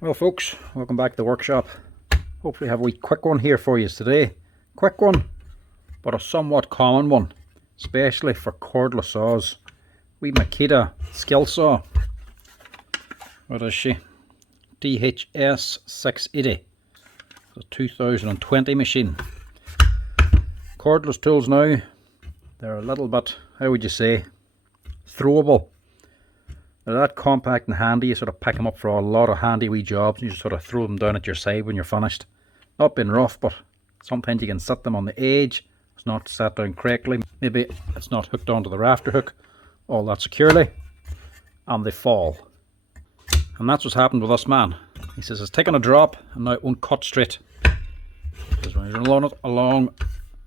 Well folks, welcome back to the workshop. Hopefully I have a wee quick one here for you today. Quick one, but a somewhat common one, especially for cordless saws. Wee Makita skill saw. What is she? DHS680. It's a 2020 machine. Cordless tools now, they're a little bit, how would you say, throwable. They're that compact and handy, you sort of pick them up for a lot of handy wee jobs. You just sort of throw them down at your side when you're finished. Not being rough, but sometimes you can set them on the edge. It's not set down correctly. Maybe it's not hooked onto the rafter hook all that securely, and they fall. And that's what's happened with this man. He says it's taken a drop and now it won't cut straight. Because when you're along it along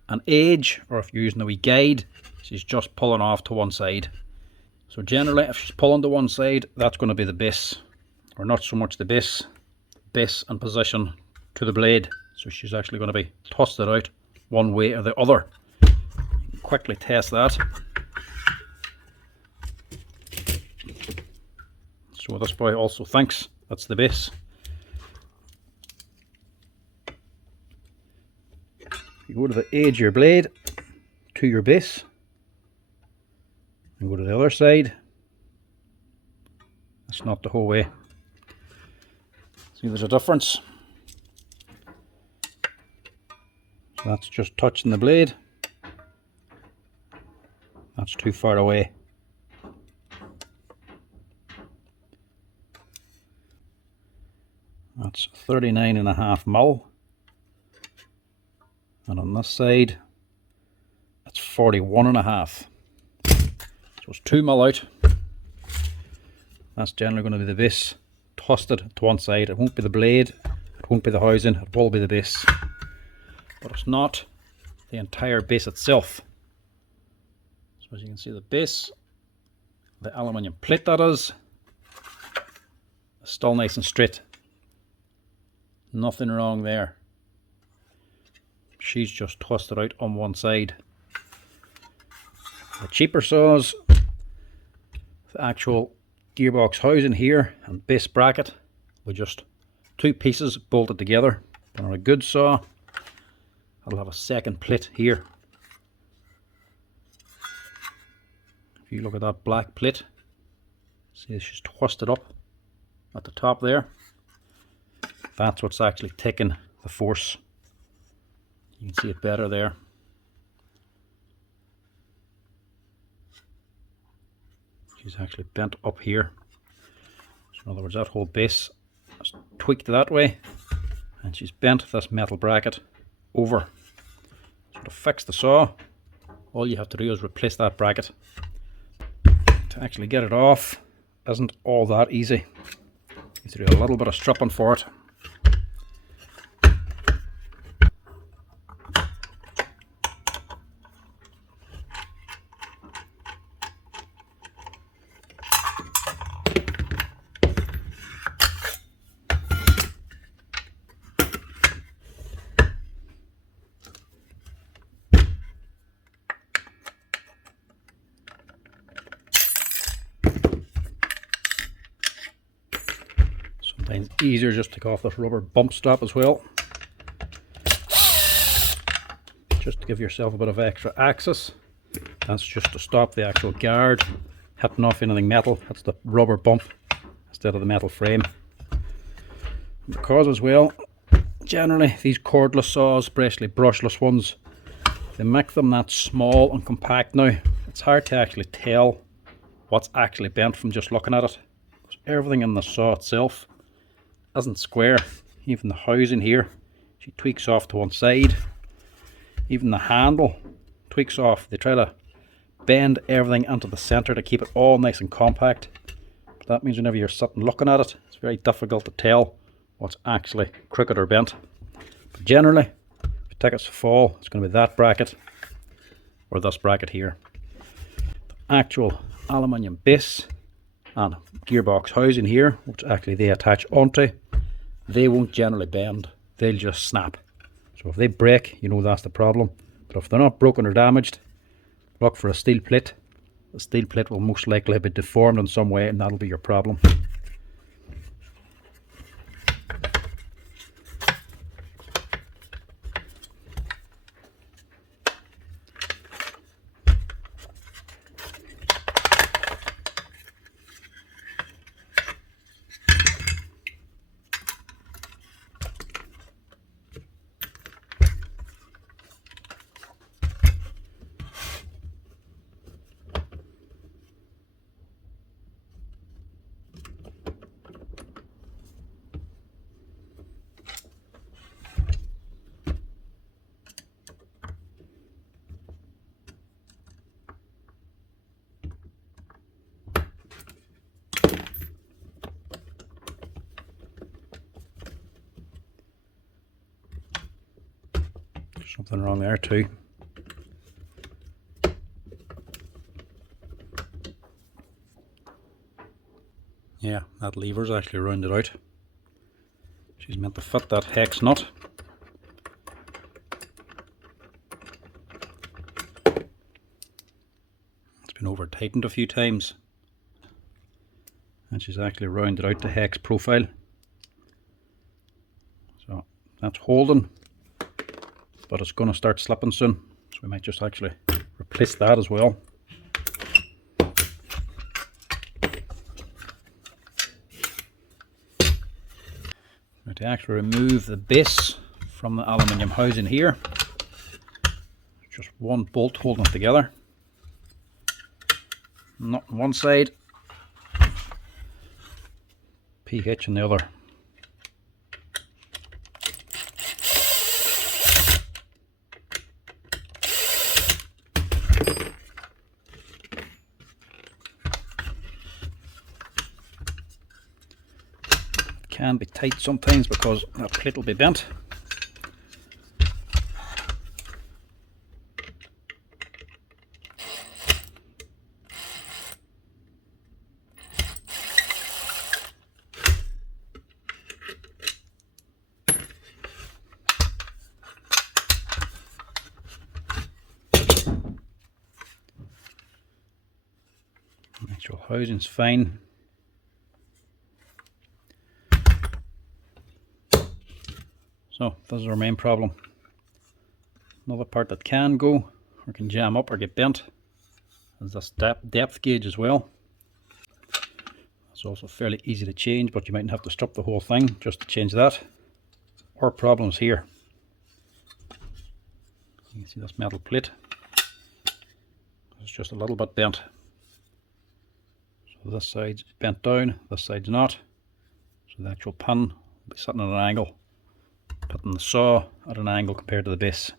an edge, or if you're using a wee guide, she's just pulling off to one side. So generally, if she's pulling to one side, that's going to be the base, or not so much the base and position to the blade. So she's actually going to be twisted out one way or the other. You can quickly test that. So this boy also thinks that's the base. You go to the edge of your blade, to your base, and go to the other side. That's not the whole way. See, there's a difference. So that's just touching the blade. That's too far away. That's 39.5 mil. And on this side, it's 41.5. So it's 2 mil out. That's generally going to be the base, twisted to one side. It won't be the blade, it won't be the housing, it will be the base. But it's not the entire base itself. So as you can see, the base, the aluminium plate that is still nice and straight. Nothing wrong there. She's just twisted out on one side. The cheaper saws, the actual gearbox housing here and base bracket with just two pieces bolted together. But on a good saw, it'll have a second plate here. If you look at that black plate, see she's twisted up at the top there. That's what's actually taking the force. You can see it better there. She's actually bent up here. So in other words, that whole base is tweaked that way, and she's bent this metal bracket over. So to fix the saw, all you have to do is replace that bracket. To actually get it off isn't all that easy. You have to do a little bit of stripping for it. Sometimes easier just to take off this rubber bump stop as well, just to give yourself a bit of extra access. That's just to stop the actual guard hitting off anything metal. That's the rubber bump instead of the metal frame. Because as well, generally these cordless saws, especially brushless ones, they make them that small and compact now. It's hard to actually tell what's actually bent from just looking at it. Everything in the saw itself isn't square. Even the housing here, she tweaks off to one side. Even the handle tweaks off. They try to bend everything into the center to keep it all nice and compact. But that means whenever you're sitting looking at it, it's very difficult to tell what's actually crooked or bent. But generally, if you take it to fall, it's going to be that bracket or this bracket here. The actual aluminium base and gearbox housing here, which actually they attach onto, they won't generally bend, they'll just snap. So if they break, you know that's the problem. But if they're not broken or damaged, look for a steel plate. The steel plate will most likely be deformed in some way, and that'll be your problem. Something wrong there too. Yeah, that lever's actually rounded out. She's meant to fit that hex nut. It's been over tightened a few times. And she's actually rounded out the hex profile. So that's holding, but it's going to start slipping soon. So we might just actually replace that as well. To actually remove the base from the aluminium housing here, just one bolt holding it together, nut on one side, P-hitch on the other. Can be tight sometimes because that plate will be bent. The actual housing's fine. So this is our main problem. Another part that can go or can jam up or get bent is this depth gauge as well. It's also fairly easy to change, but you might have to strip the whole thing just to change that. Or problems here. You can see this metal plate. It's just a little bit bent. So this side's bent down, this side's not. So the actual pin will be sitting at an angle, putting the saw at an angle compared to the base.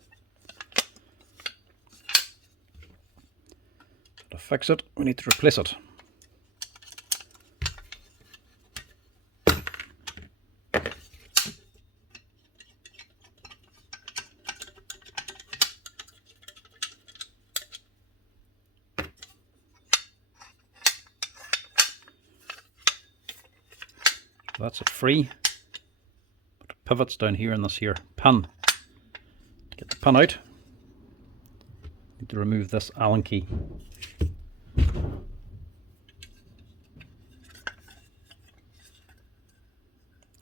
To fix it, we need to replace it. So that's it free. Pivots down here in this here pin. To get the pin out, need to remove this Allen key.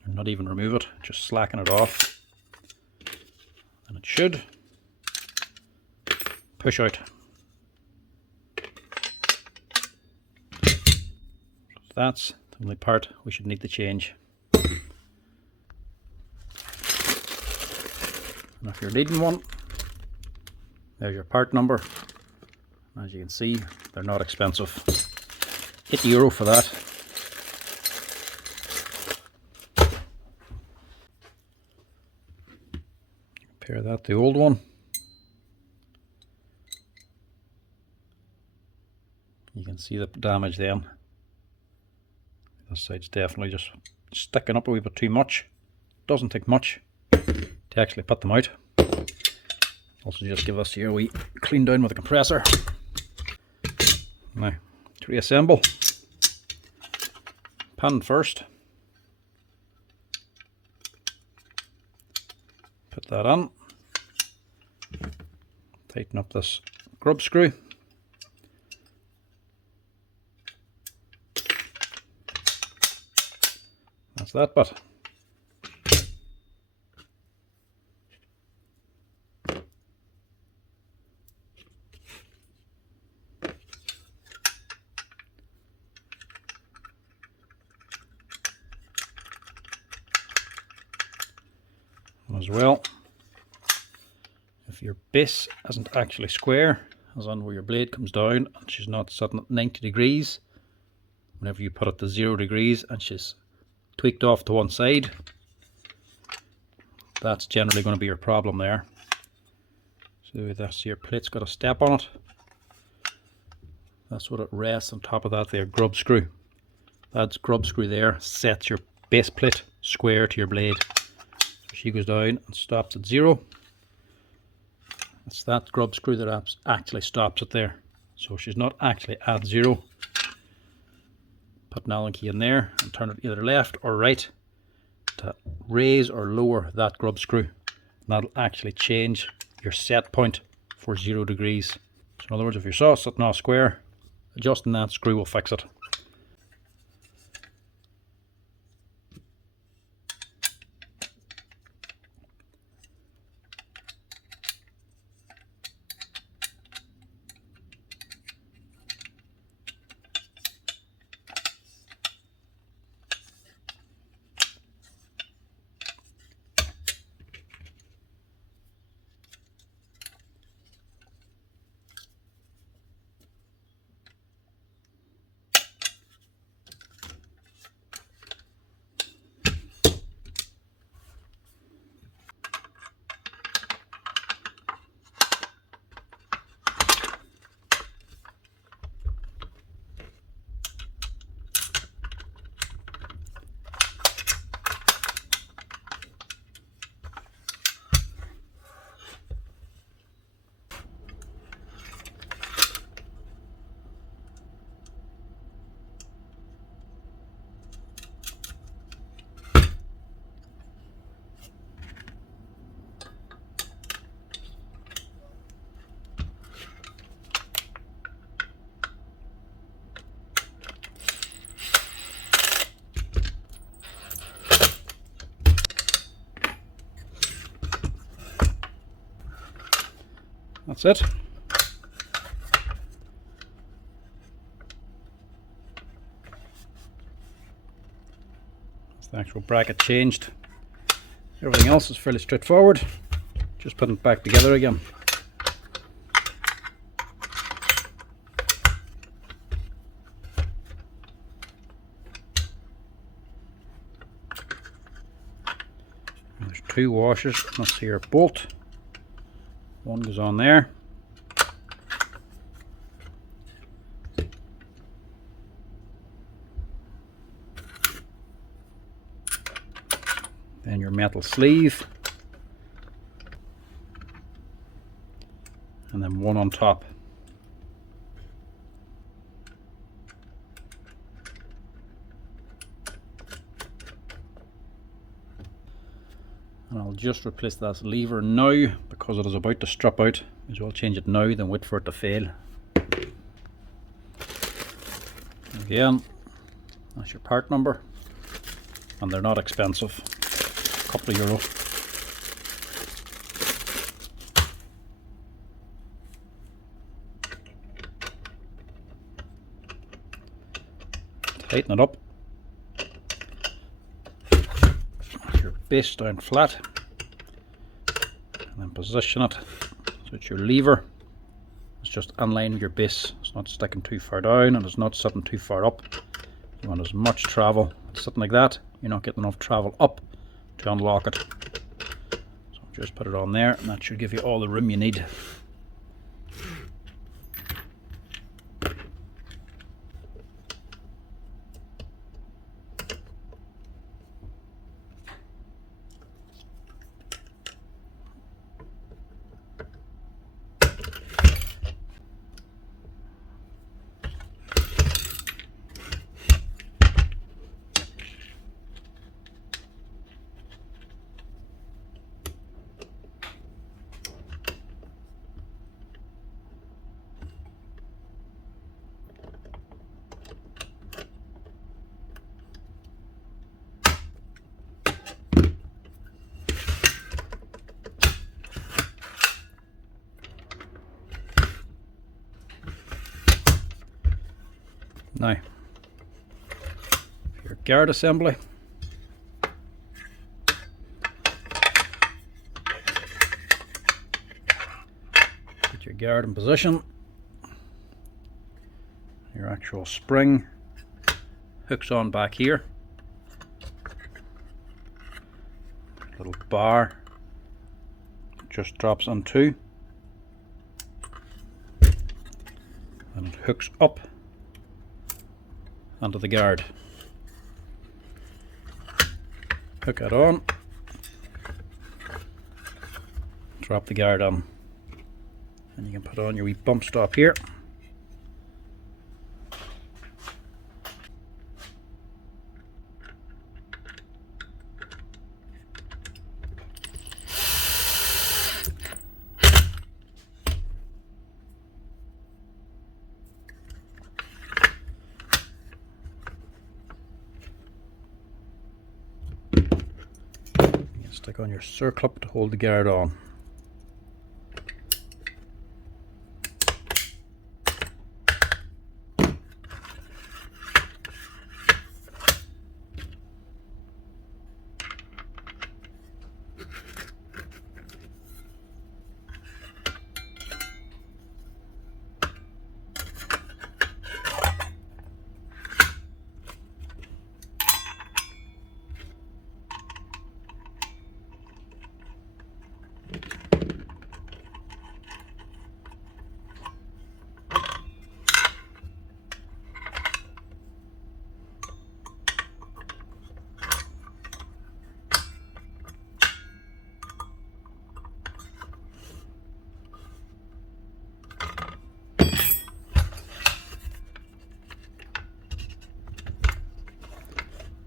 Or not even remove it, just slacken it off, and it should push out. That's the only part we should need to change. And if you're needing one, there's your part number. As you can see, they're not expensive. €8 for that. Compare that to the old one. You can see the damage then. This side's definitely just sticking up a wee bit too much. Doesn't take much to actually put them out. Also just give us here a wee clean down with a compressor. Now to reassemble, pin first, put that on, tighten up this grub screw, that's that bit. As well, if your base isn't actually square, as on where your blade comes down and she's not sitting at 90 degrees, whenever you put it to 0 degrees and she's tweaked off to one side, that's generally going to be your problem there. So this your plate's got a step on it. That's what it rests on top of that there grub screw. That grub screw there sets your base plate square to your blade. She goes down and stops at 0. It's that grub screw that actually stops it there. So she's not actually at 0. Put an Allen key in there and turn it either left or right to raise or lower that grub screw. And that'll actually change your set point for 0 degrees. So in other words, if your saw is sitting off square, adjusting that screw will fix it. That's it. That's the actual bracket changed. Everything else is fairly straightforward. Just putting it back together again. And there's 2 washers. Let's see your bolt. One goes on there. Then your metal sleeve. And then one on top. And I'll just replace that lever now because it is about to strip out. May as well change it now than wait for it to fail. Again, that's your part number, and they're not expensive, a couple of euro. Tighten it up. Your base down flat, and then position it so it's your lever. It's just in line with your base. It's not sticking too far down and it's not sitting too far up. You want as much travel. It's sitting like that, you're not getting enough travel up to unlock it. So just put it on there, and that should give you all the room you need. Now, your guard assembly. Put your guard in position. Your actual spring hooks on back here. Little bar just drops on 2. And it hooks up onto the guard. Hook it on, drop the guard on. And you can put on your wee bump stop here. Stick on your circlip to hold the guard on.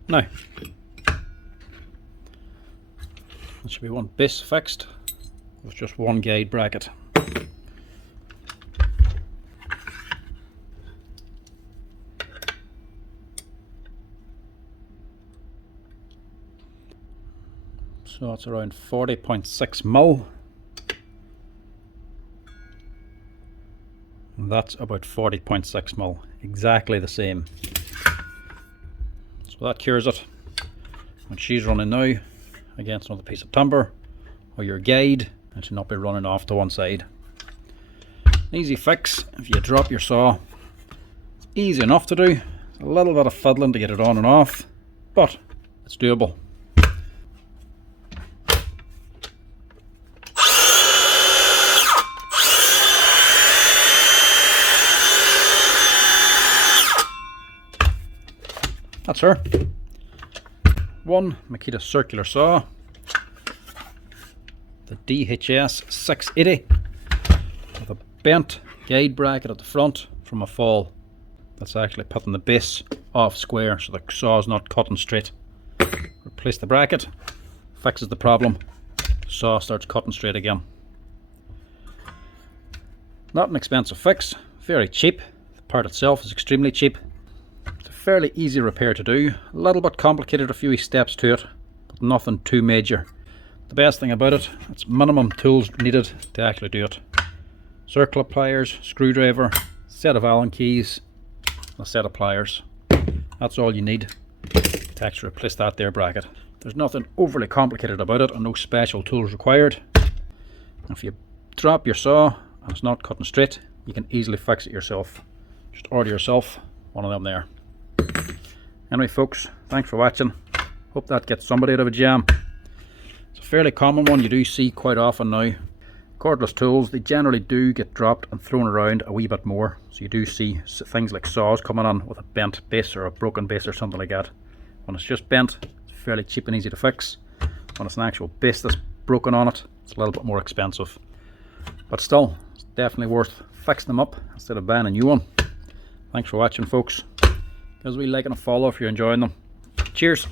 Now, there should be one base fixed with just one guide bracket. So it's around 40.6 mil. And that's about 40.6 mil, exactly the same. So that cures it. When she's running now against another piece of timber or your guide, it should not be running off to one side. Easy fix. If you drop your saw, it's easy enough to do. A little bit of fiddling to get it on and off, but it's doable. That's her. One Makita circular saw, the DHS680, with a bent guide bracket at the front from a fall. That's actually putting the base off square so the saw is not cutting straight. Replace the bracket, fixes the problem, saw starts cutting straight again. Not an expensive fix, very cheap. The part itself is extremely cheap. Fairly easy repair to do, a little bit complicated, a few steps to it, but nothing too major. The best thing about it, it's minimum tools needed to actually do it. Circlip pliers, screwdriver, set of Allen keys, and a set of pliers. That's all you need to actually replace that there bracket. There's nothing overly complicated about it and no special tools required. If you drop your saw and it's not cutting straight, you can easily fix it yourself. Just order yourself one of them there. Anyway folks, thanks for watching. Hope that gets somebody out of a jam. It's a fairly common one you do see quite often now. Cordless tools, they generally do get dropped and thrown around a wee bit more. So you do see things like saws coming on with a bent base or a broken base or something like that. When it's just bent, it's fairly cheap and easy to fix. When it's an actual base that's broken on it, it's a little bit more expensive. But still, it's definitely worth fixing them up instead of buying a new one. Thanks for watching folks. Give us a wee like and a follow if you're enjoying them. Cheers!